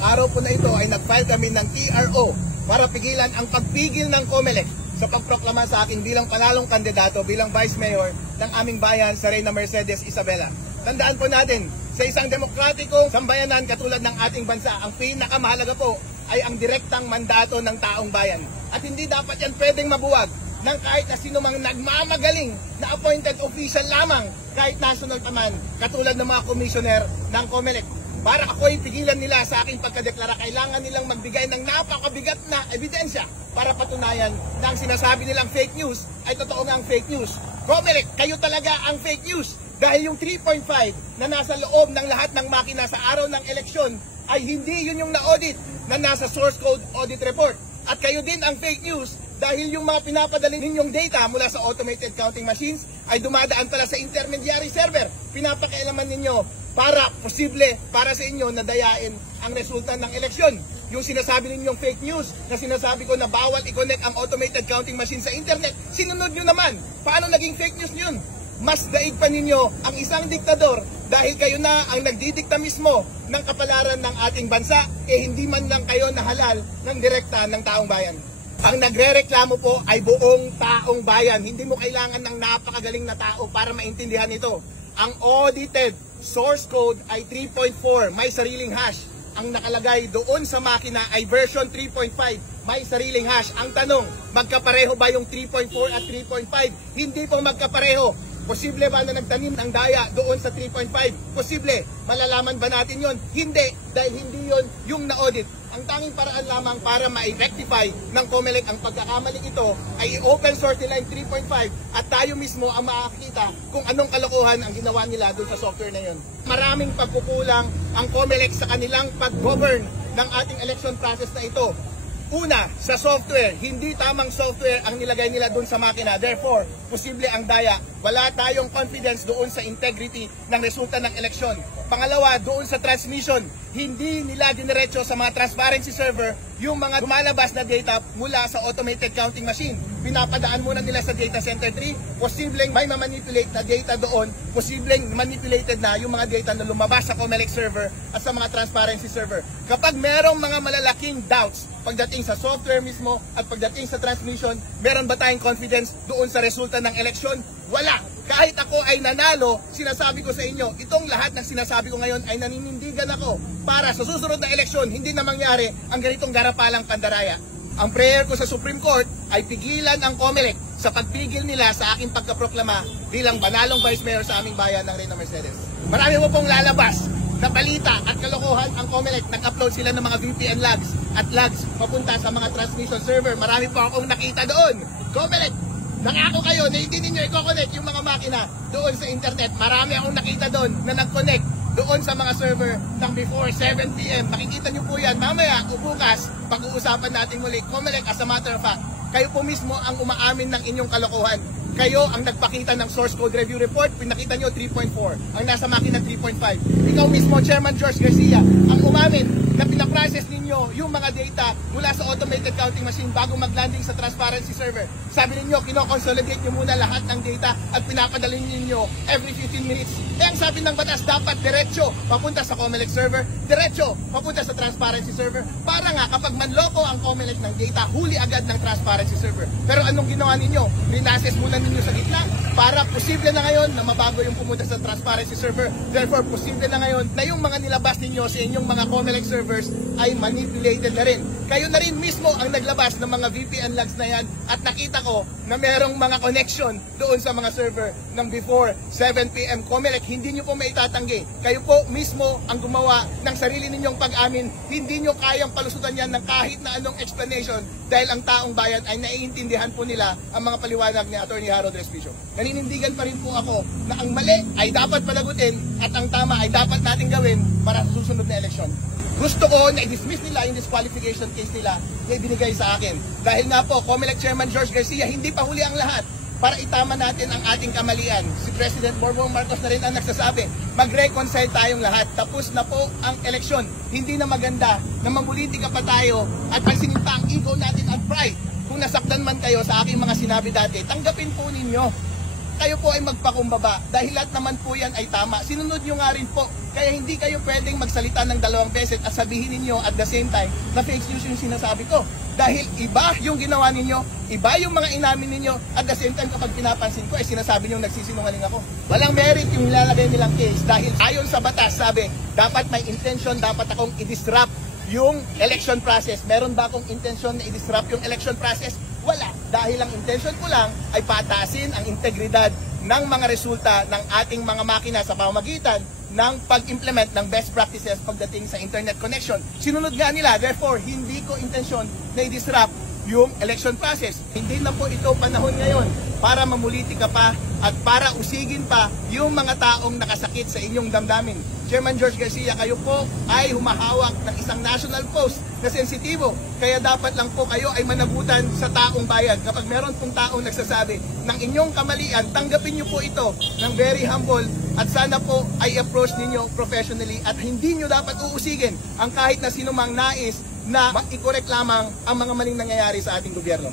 Araw po na ito ay nag-file kami ng TRO para pigilan ang pagpigil ng COMELEC sa pagproklama sa akin bilang panalong kandidato bilang Vice Mayor ng aming bayan sa Reyna Mercedes Isabela. Tandaan po natin, sa isang demokratikong sambayanan katulad ng ating bansa, ang pinakamahalaga po ay ang direktang mandato ng taong bayan. At hindi dapat yan pwedeng mabuwag ng kahit na sino mang nagmamagaling na appointed official lamang, kahit national pa man, katulad ng mga commissioner ng COMELEC. Para ako'y pigilan nila sa aking pagkadeklara, kailangan nilang magbigay ng napakabigat na ebidensya para patunayan na ang sinasabi nilang fake news ay totoo ngang fake news. COMELEC, kayo talaga ang fake news dahil yung 3.5 na nasa loob ng lahat ng makina sa araw ng eleksyon ay hindi yun yung na-audit na nasa source code audit report. At kayo din ang fake news dahil yung mga pinapadali ninyong data mula sa automated counting machines ay dumadaan pala sa intermediary server. Pinapakialaman ninyo para posible para sa inyo na dayain ang resulta ng eleksyon. Yung sinasabi ninyong fake news na sinasabi ko na bawal i-connect ang automated counting machine sa internet, sinunod nyo naman. Paano naging fake news yun? Mas daig pa ninyo ang isang diktador dahil kayo na ang nagdidikta mismo ng kapalaran ng ating bansa, hindi man lang kayo nahalal ng direkta ng taong bayan. Ang nagrereklamo po ay buong taong bayan. Hindi mo kailangan ng napakagaling na tao para maintindihan ito. Ang audited source code ay 3.4, may sariling hash. Ang nakalagay doon sa makina ay version 3.5, may sariling hash. Ang tanong, magkapareho ba yung 3.4 at 3.5? Hindi po magkapareho. Posible ba na nagtanim ng daya doon sa 3.5? Posible. Malalaman ba natin yon? Hindi, dahil hindi yon yung na-audit. Ang tanging paraan lamang para ma-rectify ng COMELEC ang pagkakamaling ito ay i-open source nila yung 3.5 at tayo mismo ang makakita kung anong kalokohan ang ginawa nila doon sa software na yon. Maraming pagkukulang ang COMELEC sa kanilang pag-govern ng ating election process na ito. Una, sa software, hindi tamang software ang nilagay nila doon sa makina. Therefore, posible ang daya. Wala tayong confidence doon sa integrity ng resulta ng eleksyon. Pangalawa, doon sa transmission, hindi nila diniretso sa mga transparency server yung mga lumalabas na data mula sa automated counting machine. Pinapadaan muna nila sa data center 3, posibleng may ma-manipulate na data doon, posibleng manipulated na yung mga data na lumabas sa COMELEC server at sa mga transparency server. Kapag merong mga malalaking doubts pagdating sa software mismo at pagdating sa transmission, meron ba tayong confidence doon sa resulta ng eleksyon? Wala! Kahit ako ay nanalo, sinasabi ko sa inyo, itong lahat ng sinasabi ko ngayon ay naninindigan ako para sa susunod na eleksyon, hindi na mangyari ang ganitong garapalang pandaraya. Ang prayer ko sa Supreme Court ay pigilan ang COMELEC sa pagpigil nila sa aking pagkaproklama bilang banalong Vice Mayor sa aming bayan ng Reyna Mercedes. Marami mo pong lalabas na balita at kalokohan ang COMELEC. Nag-upload sila ng mga VPN logs at logs papunta sa mga transmission server. Marami po akong nakita doon. COMELEC, nangako kayo na hindi ninyo i-connect yung mga makina doon sa internet. Marami akong nakita doon na nag-connect doon sa mga server ng before 7 PM. Makikita nyo po yan mamaya o bukas pag-uusapan natin muli. COMELEC, as a matter of fact, kayo po mismo ang umaamin ng inyong kalokohan. Kayo ang nagpakita ng source code review report, pinakita nyo 3.4, ang nasa makina 3.5. Ikaw mismo, Chairman George Garcia, ang umamin na pinaprocess ninyo yung mga data mula sa automated counting machine bago mag-landing sa transparency server. Sabi ninyo, kino-consolidate nyo muna lahat ng data at pinapadala ninyo every 15 minutes. Ang sabi ng batas, dapat diretso papunta sa COMELEC server, diretso papunta sa transparency server, para nga kapag manloko ang COMELEC ng data, huli agad ng transparency server. Pero anong ginawa ninyo? Rinases muna ninyo sa gitna para posible na ngayon na mabago yung pumunta sa transparency server. Therefore, posible na ngayon na yung mga nilabas ninyo sa inyong mga COMELEC servers ay manipulated na rin. Kayo na rin mismo ang naglabas ng mga VPN logs na yan at nakita ko na merong mga connection doon sa mga server ng before 7 PM. COMELEC, hindi nyo po maitatanggi. Kayo po mismo ang gumawa ng sarili ninyong pag-amin. Hindi nyo kayang palusutan yan ng kahit na anong explanation dahil ang taong bayan ay naiintindihan po nila ang mga paliwanag ni Atty. Harold Respicio. Naninindigan pa rin po ako na ang mali ay dapat palagutin at ang tama ay dapat natin gawin para sa susunod na eleksyon. Gusto ko na i-dismiss nila yung disqualification case nila na ibinigay sa akin. Dahil nga po, COMELEC Chairman George Garcia, hindi pa huli ang lahat para itama natin ang ating kamalian. Si President Bongbong Marcos na rin ang nagsasabi, mag-reconcile tayong lahat. Tapos na po ang eleksyon. Hindi na maganda na mambulitika pa tayo at pansinin pa ang ego natin at pride. Kung nasaktan man kayo sa aking mga sinabi dati, tanggapin po ninyo. kayo po ay magpakumbaba dahil lahat naman po yan ay tama. Sinunod nyo nga rin po. Kaya hindi kayo pwedeng magsalita ng 2 beses at sabihin ninyo at the same time na fake news yung sinasabi ko. Dahil iba yung ginawa ninyo, iba yung mga inamin ninyo, at the same time kapag pinapansin ko ay sinasabi nyo nagsisinungaling ako. Walang merit yung nilalagay nilang case dahil ayon sa batas sabi, dapat may intention, dapat akong i-disrupt yung election process. Meron ba akong intention na i-disrupt yung election process? Wala. Dahil ang intention ko lang ay patasin ang integridad ng mga resulta ng ating mga makina sa pamamagitan ng pag-implement ng best practices pagdating sa internet connection. Sinunod nga nila, therefore, hindi ko intensyon na i-disrupt yung election process. Hindi na po ito panahon ngayon para mamulitika pa at para usigin pa yung mga taong nakasakit sa inyong damdamin. Chairman George Garcia, kayo po ay humahawak ng isang national post na sensitibo. Kaya dapat lang po kayo ay managutan sa taong bayan. Kapag meron pong taong nagsasabi ng inyong kamalian, tanggapin nyo po ito ng very humble at sana po ay approach ninyo professionally at hindi nyo dapat uusigin ang kahit na sinumang nais na i-correct lamang ang mga maling nangyayari sa ating gobyerno.